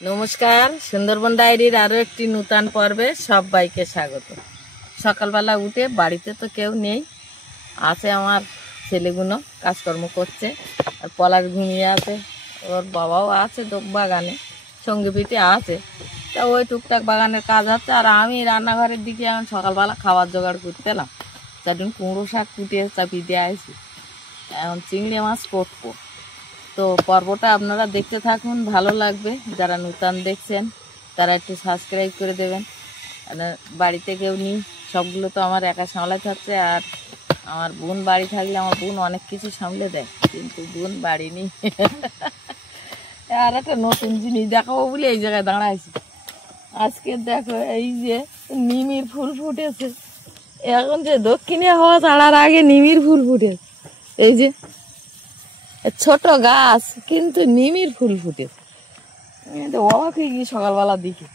নমস্কার, সুন্দরবন ডায়েরির আরো একটি নূতন পর্বে সবাইকে স্বাগত। সকালবেলা উঠে বাড়িতে তো কেউ নেই, আছে আমার ছেলেগুলো কাজকর্ম করছে, আর পলাশ ঘুমিয়ে আছে, ওর বাবাও আছে বাগানে, সঙ্গে পিঠে আছে, তা ওই টুকটাক বাগানের কাজ হচ্ছে। আর আমি রান্নাঘরের দিকে এখন সকালবেলা খাবার জোগাড় করতে এলাম। চারদিন কুমড়ো শাক কুটিয়ে চাপিয়ে দিয়ে আসি, এখন চিংড়ি মাছ করবো। তো পর্বটা আপনারা দেখতে থাকুন, ভালো লাগবে। যারা নূতন দেখছেন তারা একটু সাবস্ক্রাইব করে দেবেন। বাড়িতে কেউ নেই, সবগুলো তো আমার একা সামলাতে হচ্ছে। আর আমার বোন বাড়ি থাকলে আমার বোন অনেক কিছু সামলে দেয়, কিন্তু বোন বাড়ি নেই। আর একটা নতুন জিনিস দেখাবো বলে এই জায়গায় দাঁড়াইছি। আজকে দেখো, এই যে নিমির ফুল ফুটেছে। এখন যে দক্ষিণে হওয়া ছাড়ার আগে নিমির ফুল ফুটেছে, এই যে ছোট গাছ, কিন্তু নিমির ফুল ফুটেছে। অবাক হয়ে গিয়ে সকালবেলার দিকে,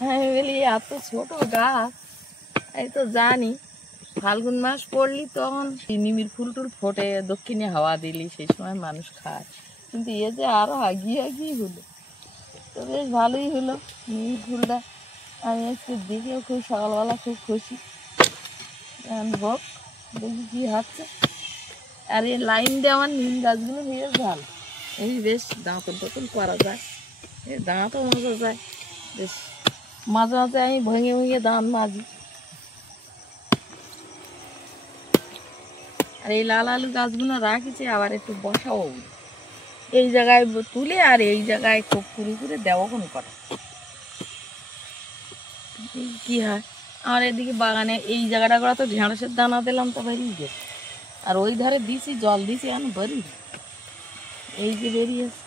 হ্যাঁ বলি এত ছোট গাছ। এই তো জানি ফাল্গুন মাস পড়লি তখন নিমির ফুল টুল ফোটে, দক্ষিণে হাওয়া দিলি সেই সময় মানুষ খায়, কিন্তু এ যে আরো আগিয়ে আগিয়ে হলো। তো বেশ ভালোই হলো নিমির ফুলটা। আমি আজকে দেখেও খুব সকালবেলা খুব খুশি। হোক, দেখি কি হচ্ছে। আর এই লাইন দিয়ে আমার নিম গাছগুলো বেশ ভালো, এই বেশ দাঁতন টাতন করা যায়, দাঁতও মাজা যায় বেশ। মাঝে মাঝে আমি ভেঙে ভেঙে দাঁত মাজি। আর এই লাল আলু গাছগুলো রাখিছে, আবার একটু বসাবো এই জায়গায় তুলে, আর এই জায়গায় খুব কুড়ি করে দেবো কোন কটা। কি হয় আমার এদিকে বাগানে এই জায়গাটা করে তো ঢেঁড়সের দানা দিলাম, তো বেরিয়ে গেছে। আর ওই ধারে দিছি, জল দিছি, এখন বেরিয়ে এই যে বেরিয়েছে।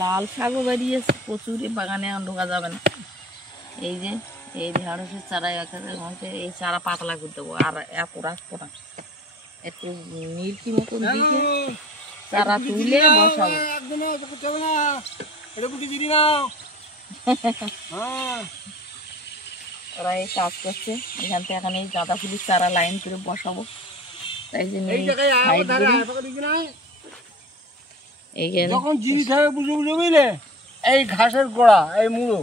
লাল শাকও বেরিয়েছে প্রচুর, বাগানে এখন ঢোকা যাবে না। এই যে এই ঢেঁড়সের চারা এই চারা পাতলা করে দেবো, আর এত রাখবো না, একটু নীলকি মতন দিকে চারা তুলে বসাবো। ওরা এই কাজ করছে, এখান থেকে এখন এই গাঁদা ফুলের চারা লাইন করে বসাবো। তাই জন্য যখন জিনিস হবে বুঝে বুঝে বুঝলে, এই ঘাসের গোড়া, এই মুড়ো,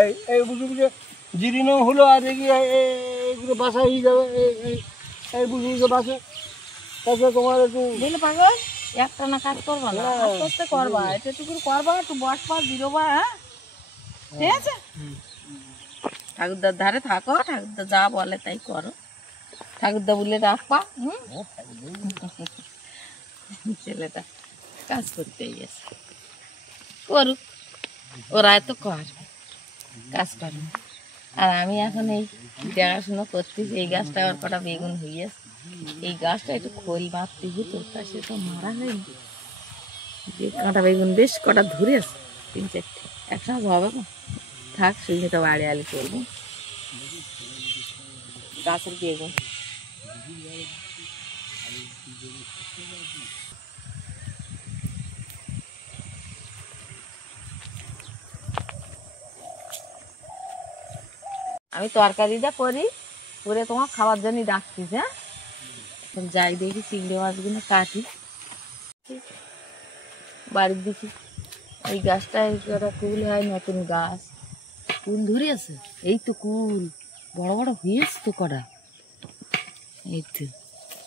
এই এই বুঝে বুঝে জিরিনো হলো, আর এইগুলো বাসা হয়ে যাবে, এই বুঝে বুঝে বাসে। তারপরে তোমার একটু দিলে পাগল একটা না কাজ করবা না, আস্তে আস্তে করবা, এটা একটু করবা, একটু বসবা দিরোবা। হ্যাঁ ঠিক আছে, ঠাকুরদার ধারে থাকো, ঠাকুরদা যা বলে তাই করো, ঠাকুরদা বলে রাখবা। ছেলেটা কাজ করতেই গেছে, করুক, ওরা তো করবে, কাজ করবে। আর আমি এখন এই দেখাশোনা করতেছি। এই গাছটা আবার কটা বেগুন হইয়াছে, এই গাছটা একটু খোল মারতে হতো, তা সে তো মারা হয়নি। যে কাঁটা বেগুন বেশ কটা ধরে আছে, 3-4টে, একসাথে হবে না, থাক সঙ্গে তো বাড়ি আলি করবো গাছের বেগুন। আমি তরকারিটা করি, করে তোমার খাবার জন্য ডাকছিস। হ্যাঁ, এখন যাই দেখি চিংড়ি মাছগুলো কাটি, বাড়ির দিকে। এই গাছটা একটা কুল হয়, নতুন গাছ, কুল ধরে আছে। এই তো কুল বড় বড় হয়েছে তো কটা, এই তো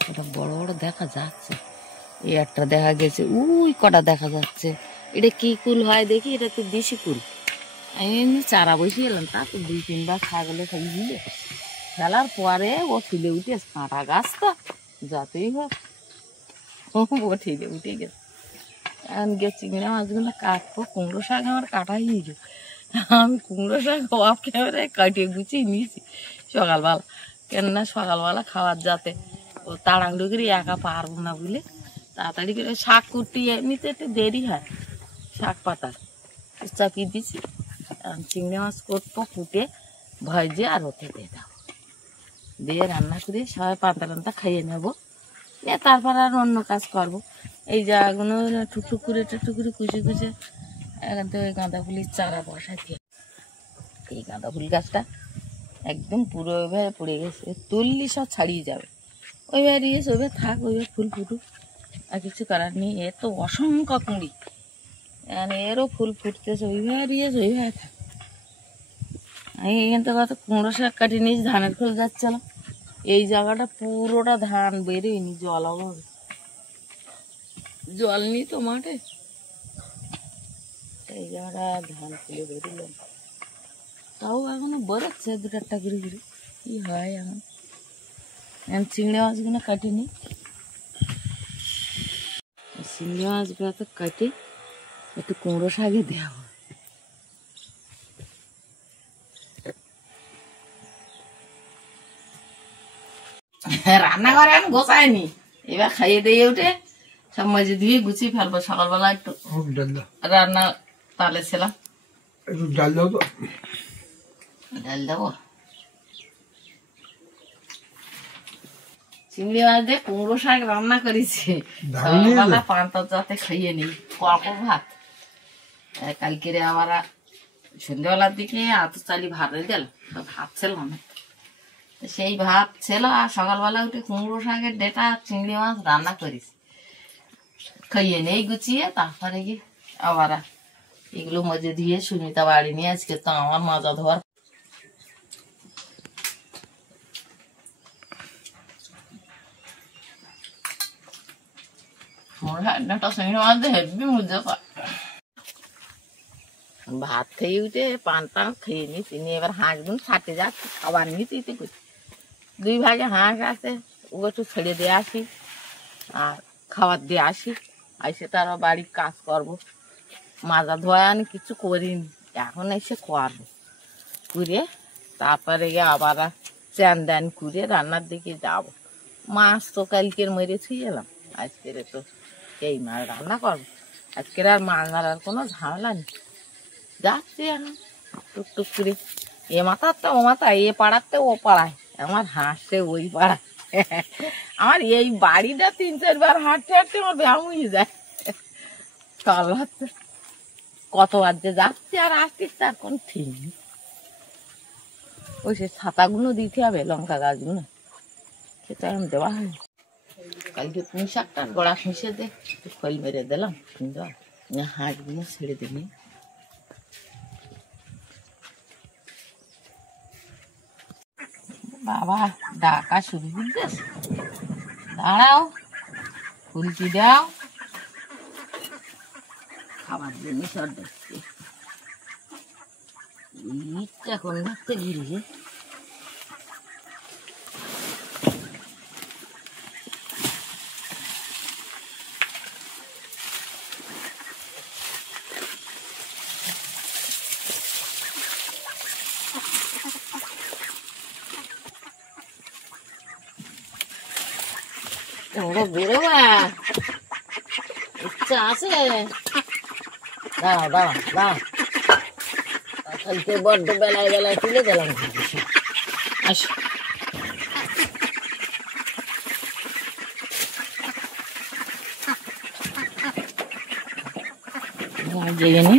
কটা বড় বড় দেখা যাচ্ছে। এই একটা দেখা গেছে, ওই কটা দেখা যাচ্ছে। এটা কি কুল হয় দেখি, এটা তো দেশি কুল। আমি এমনি চারা বসিয়ে এলাম, তা তো 2-3বার ছাগলে খাই দিলে, ফেলার পরে ও তুলে উঠে কাঁটা গাছ তো যতই হোক ও ঠিলে উঠে গেছে। এখন গিয়ে চিংড়ি মাছগুলো কাটবো। কুমড়ো শাক আমার কাটা হয়ে গেছে, আমি কুমড়ো শাক অফ ক্যামেরায় কাটিয়ে গুছিয়ে নিয়েছি সকালবেলা, কেননা সকালবেলা খাওয়ার যাতে ও তাড়াহুড়ো করে একা পারবো না বলে তাড়াতাড়ি করে শাক কুটতে এমনিতে একটু দেরি হয়, শাক পাতার চাপিয়ে দিছি। চিংড়ি মাছ করবো, কুটে ভেজে আর ওতে দিয়ে দেবো, দিয়ে রান্না করে সবাই পান্তা টান্তা খাইয়ে নেবো, তারপর আর অন্য কাজ করবো। এই জায়গাগুলো টুকটুক করে কুচে কুচে এখান থেকে ওই গাঁদা ফুলের চারা বসাই দিয়ে, এই গাঁদা ফুল গাছটা একদম পুরো ওইভাবে পড়ে গেছে, তুললি সব ছাড়িয়ে যাবে। ওইভাবে দিয়েছে, ওইভাবে থাক, ওইভাবে ফুল ফুটুক, আর কিছু করার নেই। এ তো অসংখ্য কুঁড়ি, এরও ফুল ফুটতেছে, ওইভাবে দিয়েছে ওইভাবে থাক। আমি এখান থেকে কত কুমড়ো শাক কাটিয়ে নিয়েছি, ধানের খোল যাচ্ছিল। এই জায়গাটা পুরোটা ধান বেরোয়নি, জল অভাবে, জল নেই তো মাঠে, এই জায়গাটা ধান খুলে বেরোল। তাও এখনো বেরোচ্ছে দু চারটা ঘুরে ঘুরে, কি হয় এখন। চিংড়ি মাছগুলো কাটি নি, চিংড়ি মাছগুলো তো কাটে একটু কুমড়ো শাকে দেওয়া। রান্নাঘরে আমি গোছাইনি, এবার খাইয়ে দিয়ে উঠে সব মজে ধুয়ে গুছিয়ে ফেলবো। সকালবেলা একটু রান্না তালে ছিলাম, একটু ডাল দাও তো। ডাল দেবো, চিংড়ি মাছ দিয়ে কুমড়ো শাক রান্না করেছি। সকালবেলা পান্তা যাতে খাইয়ে নি, কড়া ভাত। কালকে আবার সন্ধ্যেবেলার দিকে আতর চালি ভাত দিল, ভাত ছিল না, সেই ভাত ছিল। আর সকালবেলা উঠে কুমড়ো শাকের ডেটা চিংড়ি মাছ রান্না করিস, খাইয়ে নেই গুছিয়ে। তারপরে গিয়ে আবার এগুলো মজে দিয়ে সুমিতা বাড়ি নিয়ে, আজকে তো আমার মাজা ধোয়ার। ভাত খেয়ে উঠে পান টান খেয়ে নিচ্ছি, এবার হাঁসগুলো ছাটে যাচ্ছে, খাবার নিতে দুই ভাগে হাঁস আছে, ও একটু ছেড়ে দিয়ে আসি আর খাবার দিয়ে আসি। এসে তারা বাড়ির কাজ করবো, মাজা ধোয়া আমি কিছু করিনি, এখন এসে করবো করে তারপরে গিয়ে আবার চ্যান দ্যান করে রান্নার দিকে যাবো। মাছ তো কালকের মেরে ছুঁয়ে এলাম, আজকের তো এই মাছ রান্না করবো। আজকের আর মাছ মারার কোনো ঝামেলা নেই, যাচ্ছি এখন টুকটুক করে। এ মাথার তো ও মাথা, এ পাড়াতে ও পাড়ায়, আমার হাঁসতে ওই পাড়ায়। আমার এই বাড়িটা 3-4 বার হাঁটতে হাঁটতে আমার ব্যায়াম হয়ে যায়। কতবার যে যাচ্ছে আর আসছি তার কোন ঠিক নেই। ওই সে ছাতাগুলো দিতে হবে, লঙ্কা গাছগুলো সেটা এখন দেওয়া হয়। কালকে পুঁই শাকটা গড়া খুঁষে দে একটু খোল মেরে দিলাম, সুন্দর হাঁসগুলো ছেড়ে দিবি। বাবা ডাকা শুরু করতেছে, দাঁড়াও ফুলকি দাও, খাবার জন্য সব দেখছি। ইটটা কোন ধরতে গিয়ে বেরোবা ইচ্ছা আছে, দাঁড়াও দাঁড়াও দাঁড়াও, কালকে বড্ড বেলায় বেলায় তুলে দিলাম। আসো জেগে নি,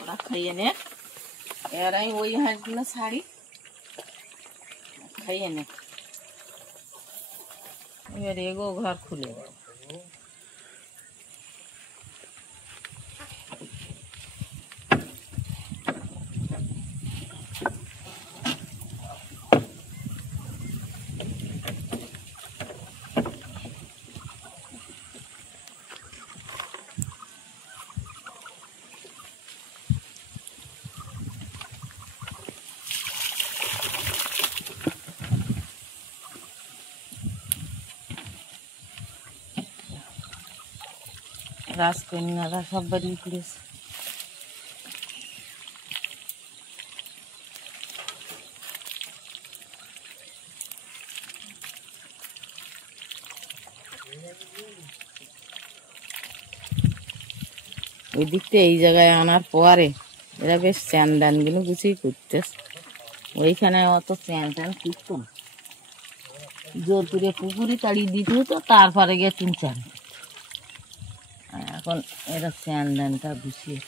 ওরা খাইয়ে নে। এবার আমি ওই হাঁসগুলো ছাড়ি, খাইয়ে নে। এবার এগো ঘর খুলে দেবো। রাজকন্যারা সব বাড়ি করেছে। ওই দিকটা এই জায়গায় আনার পরে এরা বেশ চ্যান ডানগুলো গুছিয়ে করতেছে, ওইখানে অত চ্যান ট্যান করতো না। জোর করে পুকুরে তাড়িয়ে দিতে হতো, তারপরে গিয়ে তুমি চান। এখন এরা স্যান ল্যানটা গুছিয়ে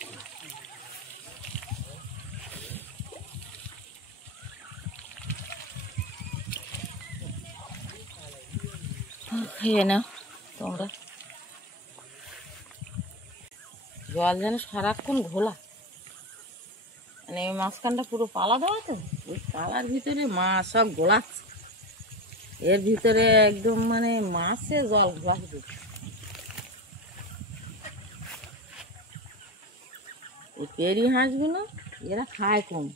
খেয়ে নাও তোমরা। জল যেন সারাক্ষণ ঘোলা, মানে এই মাঝখানটা পুরো পালা দেওয়া তো, ওই পালার ভিতরে মাছ সব গোলাচ্ছে, এর ভিতরে একদম মানে মাছে জল ঘোলা দিচ্ছে। এই পেরি হাঁসগুলো এরা খায় কম,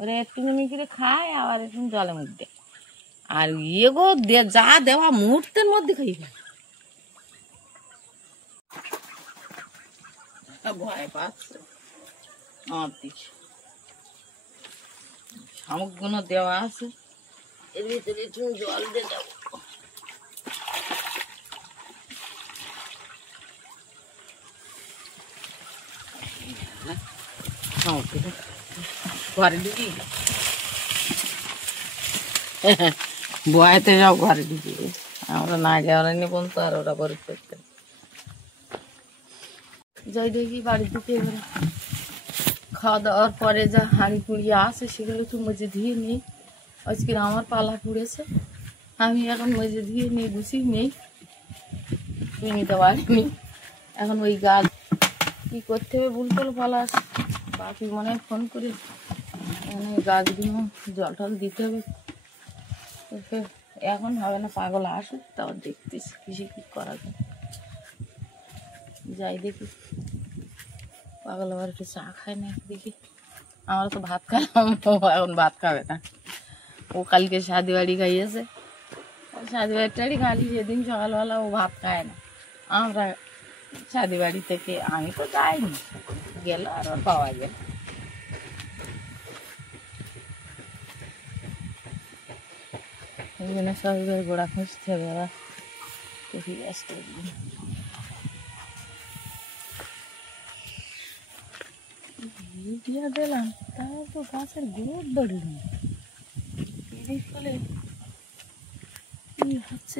ওরা একটুখানি করে খায় আবার একটু জলের মধ্যে, আর ইয়ে গো যা দেওয়া মুহূর্তের মধ্যে খাই ফেলে। ভয় পাচ্ছে আমার দিকে, শামুকগুলো দেওয়া আছে, এর ভিতরে একটু জল দিয়ে দেবো। ঘরে ঢুকি বয়াতে যাও, ঘরে ঢুকি আমরা না যাওয়ার নি বলতো, আর ওরা ঘরে করতে যাই। দেখি বাড়ির দিকে এবারে খাওয়া দাওয়ার পরে যা হাঁড়ি কুড়িয়ে আসে সেগুলো তো মজে ধুয়ে নিই। আজকে আমার পালা পড়েছে, আমি এখন মজে ধুয়ে নিই, গুছিয়ে নেই, ধুয়ে নিতে পারিনি। এখন ওই গাছ কী করতে হবে বুলটল পালা আছে, বাকি মনে হয় ফোন করে মানে গাছগুলো জল টল দিতে হবে। এখন হবে না, পাগল আসুক তারপর দেখতেছি কিসে কী করা যায়। যাই দেখি, পাগল আবার একটু চা খায় না দেখি। আমরা তো ভাত খালাম, ও এখন ভাত খাবে না, ও কালকে শাদি বাড়ি খাইয়েছে, শাদি বাড়ি টাড়ি খালি যেদিন সকালবেলা ও ভাত খায় না। আমরা শাদি বাড়ি থেকে আমি তো যাইনি, গেল আর ওর পাওয়া গেল। এই জন্য সবাই গোড়া খুঁজতে হবে, ওরা দেখি আসতে দিয়ে দিলাম, তাও তো গাছের গ্রোথ ধরল না। ফলে কি হচ্ছে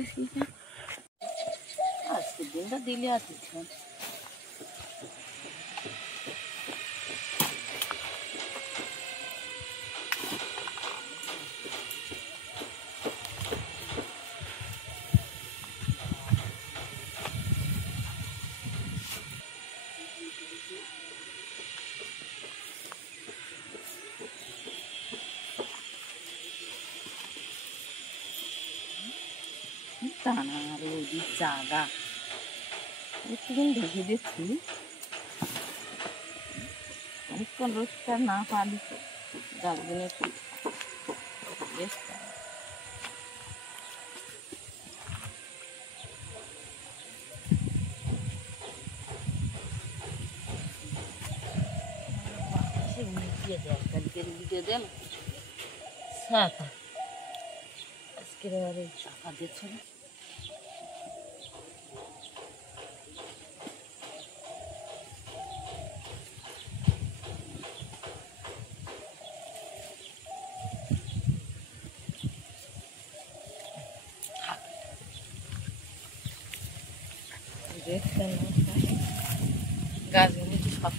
আজকের দিনটা দিলে আর দিচ্ছি টানা রোদির জায়গা একটুখানি ঢেকে দিচ্ছি, অনেকক্ষণ রোদটা না পালি গাছগুলো একটু বেশ মিটিয়ে দেয়। কালকের ভিডিও দেন ছাতা, আজকের এবারে চাপা দিচ্ছে না। গাছগুলি সব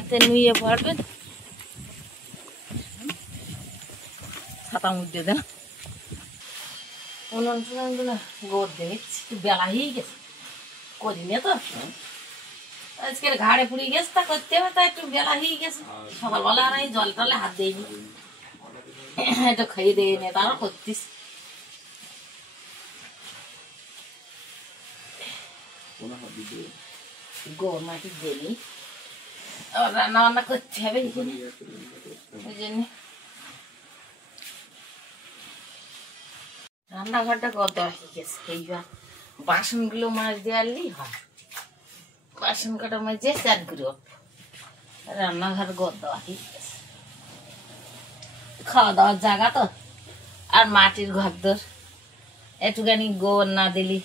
এতে নুয়ে পড়বেন, ছাতা মুড়ে দেন। অনুষ্ঠানগুলো গোদ দেখছি একটু বেলা হয়ে গেছে, করি না তো আজকের ঘাড়ে পুড়ে গেছে, তা করতে হবে, তা একটু বেলা হয়ে গেছে। সকালবেলা আর এই জল টলে হাত দিইনি, একটু খাইয়ে দিয়ে নে তারও করতিস। গোর মাটি দেনি, আবার রান্না বান্না করতে হবে এখানে, ওই জন্য রান্নাঘরটা কত হয়ে গেছে। এইবার বাসনগুলো মাছ দেওয়ারই হয়, বাসন কাটা মাঝে চার গুলো, রান্নাঘর গদ হয়ে গেছে। খাওয়া দাওয়ার জায়গা তো, আর মাটির ঘর দর, একটুখানি গোবর না দিলি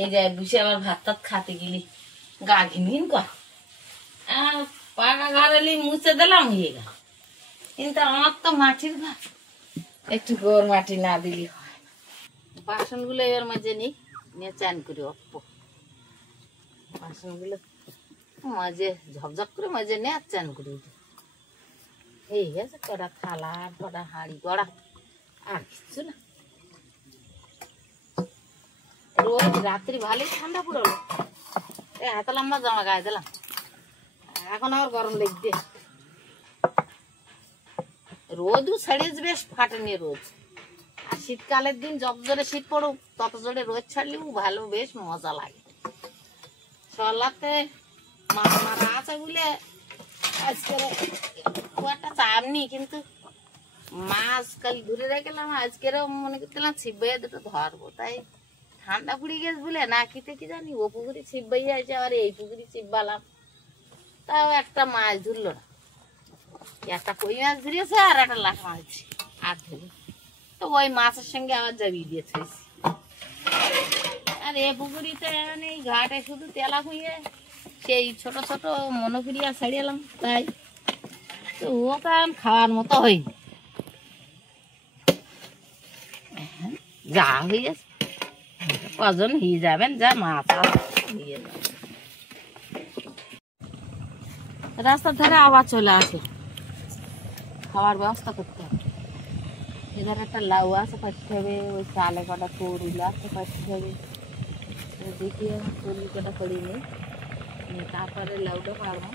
এই যে বুঝে আবার ভাত টাত খাতে গেলি গা ঘিন ঘিন কর। পাকা ঘর এলি মুছে দিলাম হয়ে গেল, কিন্তু আমার তো মাটির ঘর, একটু গোর মাটি না দিলি হয়। বাসনগুলো এবার মাঝে নিয়ে চান করি অল্প বাসনগুলো মাঝে ঝকঝক করে মাঝে নিয়ে আর চান করি। এই গেছে কটা থালা কটা হাঁড়ি কড়া আর কিছু না। রোজ রাত্রি ভালোই ঠান্ডা পড়লো, এত লম্বা জামা গায়ে দিলাম, এখন আবার গরম লাগছে। রোদও ছেড়েছে বেশ ফাটেনি রোদ। আর শীতকালের দিন যত জোরে শীত পড়ুক তত জোরে রোদ ছাড়লেও ভালো, বেশ মজা লাগে। সলাতে মাছ মারা আছে বলে আজকে একটা চাপনি, কিন্তু মাছ কাল ঘুরে রেখেলাম, আজকেরও মনে করছিলাম ছিপ বাইয়া দুটো ধরবো, তাই ঠান্ডা পুড়ে গেছে বলে না কিতে কি জানি ও পুকুরে ছিপ বাইয়া আছে, আর এই পুকুরে ছিপ বালাম, তাও একটা মাছ ধরলো না। একটা কই মাছ ধরিয়েছে আর একটা লাখ মাছ আর ধরি, তো ওই মাছের সঙ্গে আবার জাবিয়ে দিয়েছে। আর এ পুকুরিতে এই ঘাটে শুধু তেলা খুঁয়ে সেই ছোট ছোট মনোপুরিয়া ছাড়িয়েলাম, তাই তো ও কারণ খাওয়ার মতো হয়নি। যা হয়েছে কজন হয়ে যাবেন, যা মাছ হয়ে যাবে। রাস্তার ধারে আবার চলে আসে, খাওয়ার ব্যবস্থা করতে হবে। এধারে একটা লাউ আছে কাটতে হবে, ওই চালে কটা তরুল আছে কাটতে হবে। দেখি আমার তরুল কটা করি নেই, তারপরে লাউটা পারবো।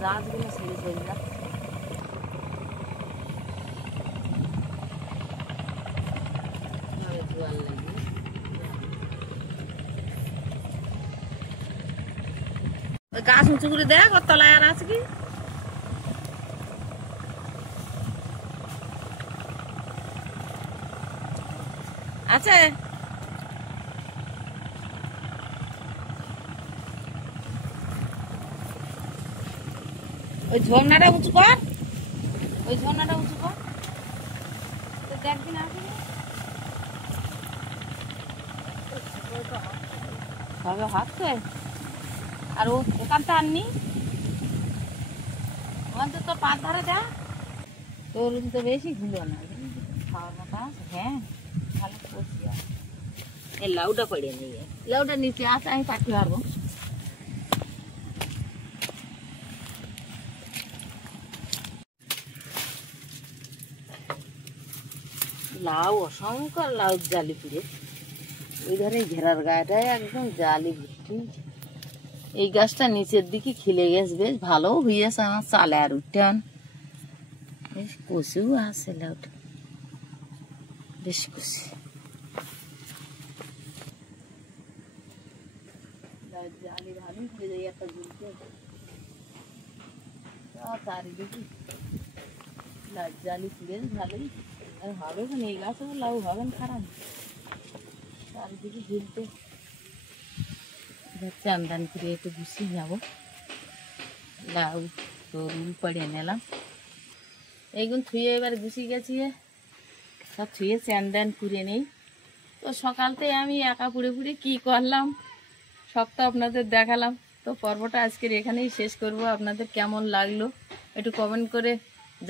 জাহাজগুলো ছেড়ে চলে যাচ্ছে। ওই গাছ উঁচু করে দেখ, ওর তলায় আর আছে কি? আছে ওই ঝর্ণাটা উঁচু কর, ওই ঝর্ণাটা উঁচু কর, দেখবিন হবে হাঁটতে। আর ও ওখানটা আননি অন্তত পাঁচ ধারে দেখ, তোর তো বেশি ঘুলো না, খাওয়ার মতো আছে। হ্যাঁ ভালো করছি। এই লাউটা পড়ে নিয়ে, লাউটা নিচে আছে, আমি পাঠিয়ে পারবো। লাউ অসংখ্য লাউ জালি পুড়ে, ওই ধারে ঘেরার গায়েটায় একদম জালি ভর্তি। এই গাছটা নিচের দিকে খিলে গেছে, বেশ ভালো হয়েছে। আমার চালে আর উঠান বেশ কচু আছে, লাউটা বেশ কচু। জালি ভালো হয়ে যায় একটা ঝুলতে, চারিদিকে জালি পুড়ে ভালোই হবে। এই গাছে লাউ হবেন খারাপ, চারিদিকে ঝুলতে চান্দান করে একটু গুছিয়ে যাবো। লাউ তরুল পড়ে নিলাম, এইগুলো থুয়ে এবার গুছিয়ে গেছি, সব থুয়ে চান্দান করে নেই। তো সকালতে আমি একা পুড়ে পুড়ে কী করলাম সব তো আপনাদের দেখালাম। তো পর্বটা আজকের এখানেই শেষ করব। আপনাদের কেমন লাগলো একটু কমেন্ট করে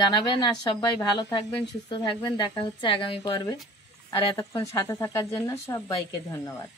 জানাবেন। আর সবাই ভালো থাকবেন, সুস্থ থাকবেন। দেখা হচ্ছে আগামী পর্বে। আর এতক্ষণ সাথে থাকার জন্য সবাইকে ধন্যবাদ।